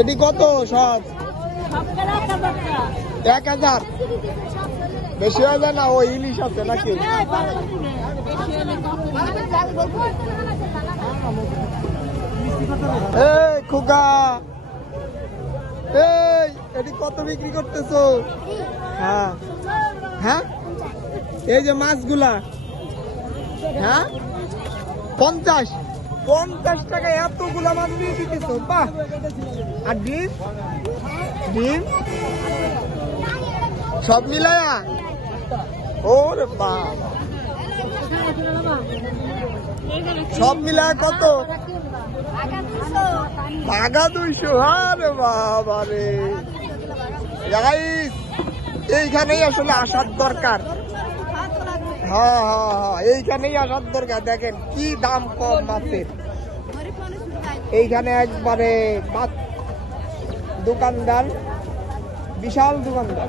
এটি কত সব? 1000 বেশি হয়ে যায় না? ও ইলিশ আছে নাকি? এই খোকা, এই এটি কত বিক্রি করতেছো? হ্যাঁ হ্যাঁ, এই যে মাছগুলা, হ্যাঁ 50 টাকা এতগুলা মাছ দিয়ে দিতেছো, বাহ। আর ডিম, ডিম সব মিলায়া? ওরে বাবা, সব মিলায়া কত? টাকা 200। আরে বাবা রে, গাইস এইখানেই আসলে আসার দরকার। হ্যাঁ হ্যাঁ হ্যাঁ, এইখানেই আসার দরকার। দেখেন কি দাম কম মাছের। এইখানে একবারে দোকানদার, বিশাল দোকানদার।